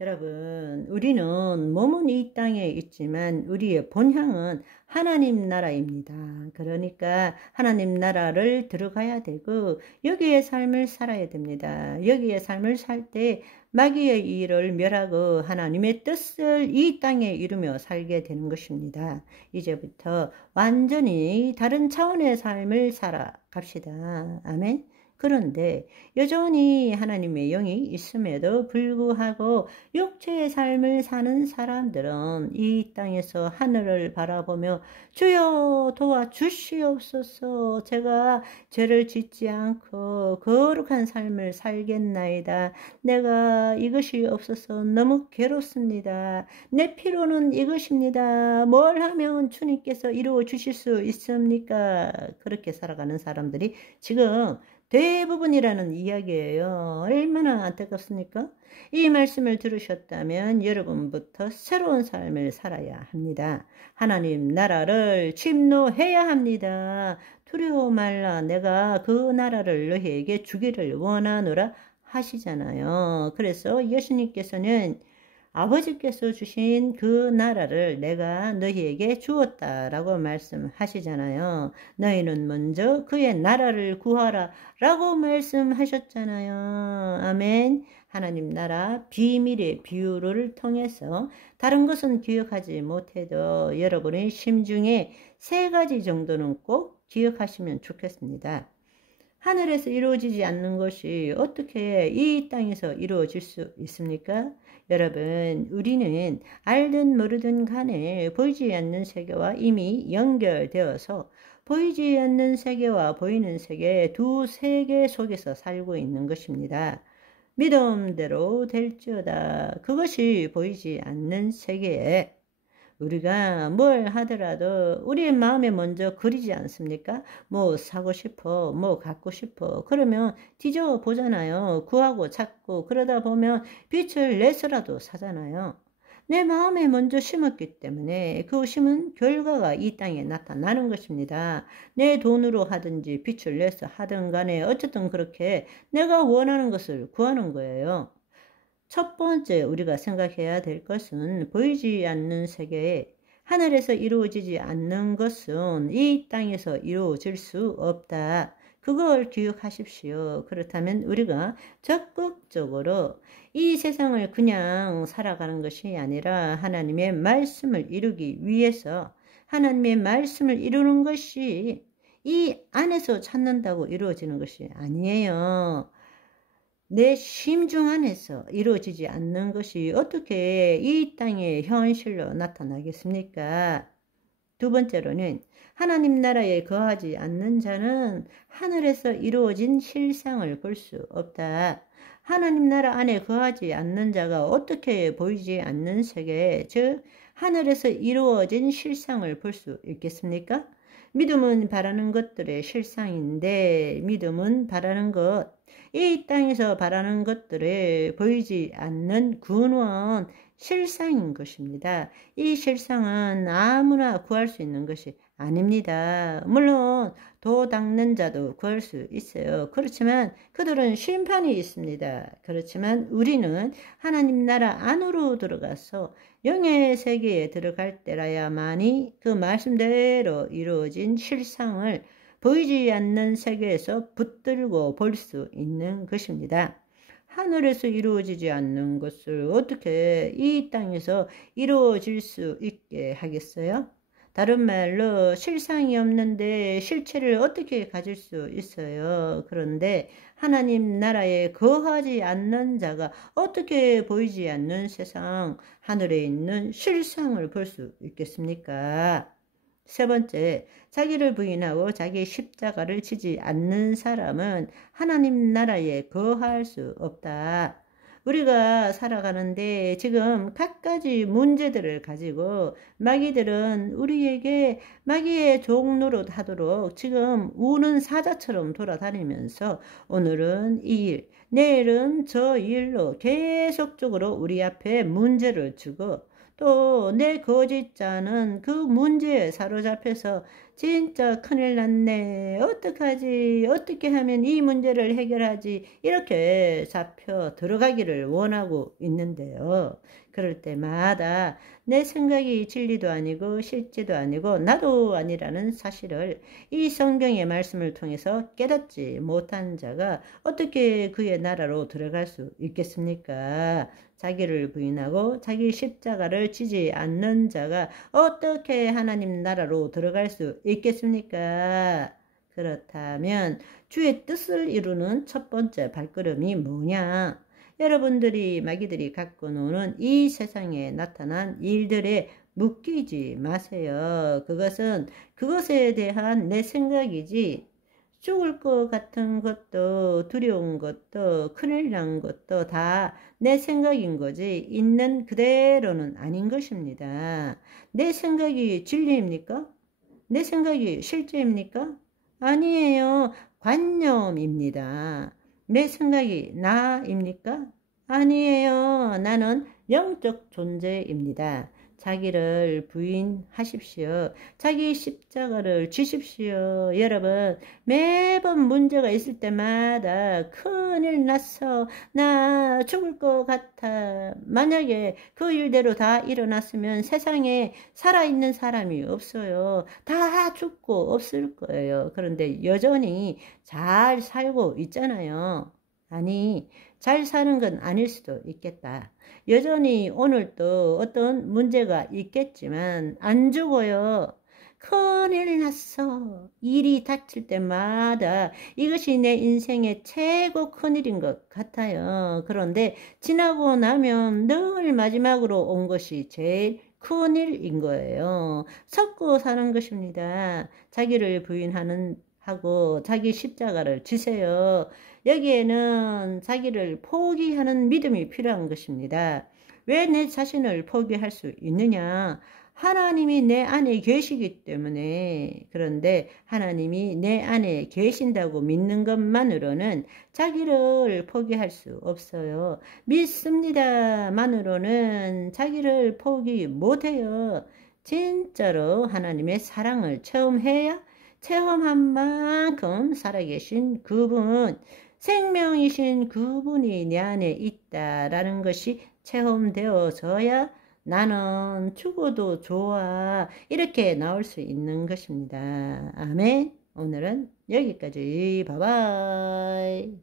여러분, 우리는 몸은 이 땅에 있지만 우리의 본향은 하나님 나라입니다. 그러니까 하나님 나라를 들어가야 되고 여기에 삶을 살아야 됩니다. 여기에 삶을 살 때 마귀의 일을 멸하고 하나님의 뜻을 이 땅에 이루며 살게 되는 것입니다. 이제부터 완전히 다른 차원의 삶을 살아갑시다. 아멘. 그런데 여전히 하나님의 영이 있음에도 불구하고 육체의 삶을 사는 사람들은 이 땅에서 하늘을 바라보며 주여 도와주시옵소서, 제가 죄를 짓지 않고 거룩한 삶을 살겠나이다. 내가 이것이 없어서 너무 괴롭습니다. 내 필요는 이것입니다. 뭘 하면 주님께서 이루어 주실 수 있습니까? 그렇게 살아가는 사람들이 지금 대부분이라는 이야기예요. 얼마나 안타깝습니까? 이 말씀을 들으셨다면 여러분부터 새로운 삶을 살아야 합니다. 하나님 나라를 침노해야 합니다. 두려워 말라, 내가 그 나라를 너희에게 주기를 원하노라 하시잖아요. 그래서 예수님께서는 아버지께서 주신 그 나라를 내가 너희에게 주었다라고 말씀하시잖아요. 너희는 먼저 그의 나라를 구하라 라고 말씀하셨잖아요. 아멘. 하나님 나라 비밀의 비유를 통해서 다른 것은 기억하지 못해도 여러분의 심중에 3가지 정도는 꼭 기억하시면 좋겠습니다. 하늘에서 이루어지지 않는 것이 어떻게 이 땅에서 이루어질 수 있습니까? 여러분, 우리는 알든 모르든 간에 보이지 않는 세계와 이미 연결되어서 보이지 않는 세계와 보이는 세계 두 세계 속에서 살고 있는 것입니다. 믿음대로 될지어다. 그것이 보이지 않는 세계에 우리가 뭘 하더라도 우리의 마음에 먼저 그리지 않습니까? 뭐 사고 싶어, 뭐 갖고 싶어. 그러면 뒤져보잖아요. 구하고 찾고 그러다 보면 빛을 내서라도 사잖아요. 내 마음에 먼저 심었기 때문에 그 심은 결과가 이 땅에 나타나는 것입니다. 내 돈으로 하든지 빛을 내서 하든 간에 어쨌든 그렇게 내가 원하는 것을 구하는 거예요. 첫 번째 우리가 생각해야 될 것은 보이지 않는 세계에 하늘에서 이루어지지 않는 것은 이 땅에서 이루어질 수 없다. 그걸 기억하십시오. 그렇다면 우리가 적극적으로 이 세상을 그냥 살아가는 것이 아니라 하나님의 말씀을 이루기 위해서 하나님의 말씀을 이루는 것이 이 안에서 찾는다고 이루어지는 것이 아니에요. 내 심중 안에서 이루어지지 않는 것이 어떻게 이 땅의 현실로 나타나겠습니까? 두 번째로는 하나님 나라에 거하지 않는 자는 하늘에서 이루어진 실상을 볼 수 없다. 하나님 나라 안에 거하지 않는 자가 어떻게 보이지 않는 세계, 즉 하늘에서 이루어진 실상을 볼 수 있겠습니까? 믿음은 바라는 것들의 실상인데 믿음은 바라는 것, 이 땅에서 바라는 것들에 보이지 않는 근원 실상인 것입니다. 이 실상은 아무나 구할 수 있는 것이 아닙니다. 물론 도 닦는 자도 구할 수 있어요. 그렇지만 그들은 심판이 있습니다. 그렇지만 우리는 하나님 나라 안으로 들어가서 영의 세계에 들어갈 때라야만이 그 말씀대로 이루어진 실상을 보이지 않는 세계에서 붙들고 볼 수 있는 것입니다. 하늘에서 이루어지지 않는 것을 어떻게 이 땅에서 이루어질 수 있게 하겠어요? 다른 말로 실상이 없는데 실체를 어떻게 가질 수 있어요? 그런데 하나님 나라에 거하지 않는 자가 어떻게 보이지 않는 세상, 하늘에 있는 실상을 볼 수 있겠습니까? 세 번째, 자기를 부인하고 자기 십자가를 지지 않는 사람은 하나님 나라에 거할 수 없다. 우리가 살아가는데 지금 갖가지 문제들을 가지고 마귀들은 우리에게 마귀의 종노릇 하도록 지금 우는 사자처럼 돌아다니면서 오늘은 이 일, 내일은 저 일로 계속적으로 우리 앞에 문제를 주고 또 내 거짓자는 그 문제에 사로잡혀서 진짜 큰일 났네. 어떡하지? 어떻게 하면 이 문제를 해결하지? 이렇게 잡혀 들어가기를 원하고 있는데요. 그럴 때마다 내 생각이 진리도 아니고 실제도 아니고 나도 아니라는 사실을 이 성경의 말씀을 통해서 깨닫지 못한 자가 어떻게 그의 나라로 들어갈 수 있겠습니까? 자기를 부인하고 자기 십자가를 지지 않는 자가 어떻게 하나님 나라로 들어갈 수 있겠습니까? 그렇다면 주의 뜻을 이루는 첫 번째 발걸음이 뭐냐? 여러분들이 마귀들이 갖고 노는 이 세상에 나타난 일들에 묶이지 마세요. 그것은 그것에 대한 내 생각이지 죽을 것 같은 것도 두려운 것도 큰일 난 것도 다 내 생각인 거지 있는 그대로는 아닌 것입니다. 내 생각이 진리입니까? 내 생각이 실제입니까? 아니에요. 관념입니다. 내 생각이 나입니까? 아니에요. 나는 영적 존재입니다. 자기를 부인하십시오. 자기 십자가를 지십시오. 여러분, 매번 문제가 있을 때마다 큰일 났어. 나 죽을 것 같아. 만약에 그 일대로 다 일어났으면 세상에 살아있는 사람이 없어요. 다 죽고 없을 거예요. 그런데 여전히 잘 살고 있잖아요. 아니, 잘 사는 건 아닐 수도 있겠다. 여전히 오늘도 어떤 문제가 있겠지만 안 죽어요. 큰일 났어. 일이 닥칠 때마다 이것이 내 인생의 최고 큰일인 것 같아요. 그런데 지나고 나면 늘 마지막으로 온 것이 제일 큰일인 거예요. 섞고 사는 것입니다. 자기를 부인하는 하고 자기 십자가를 지세요. 여기에는 자기를 포기하는 믿음이 필요한 것입니다. 왜 내 자신을 포기할 수 있느냐? 하나님이 내 안에 계시기 때문에. 그런데 하나님이 내 안에 계신다고 믿는 것만으로는 자기를 포기할 수 없어요. 믿습니다만으로는 자기를 포기 못해요. 진짜로 하나님의 사랑을 체험한 만큼 살아계신 그분, 생명이신 그분이 내 안에 있다라는 것이 체험되어져야 나는 죽어도 좋아 이렇게 나올 수 있는 것입니다. 아멘. 오늘은 여기까지. 바이바이.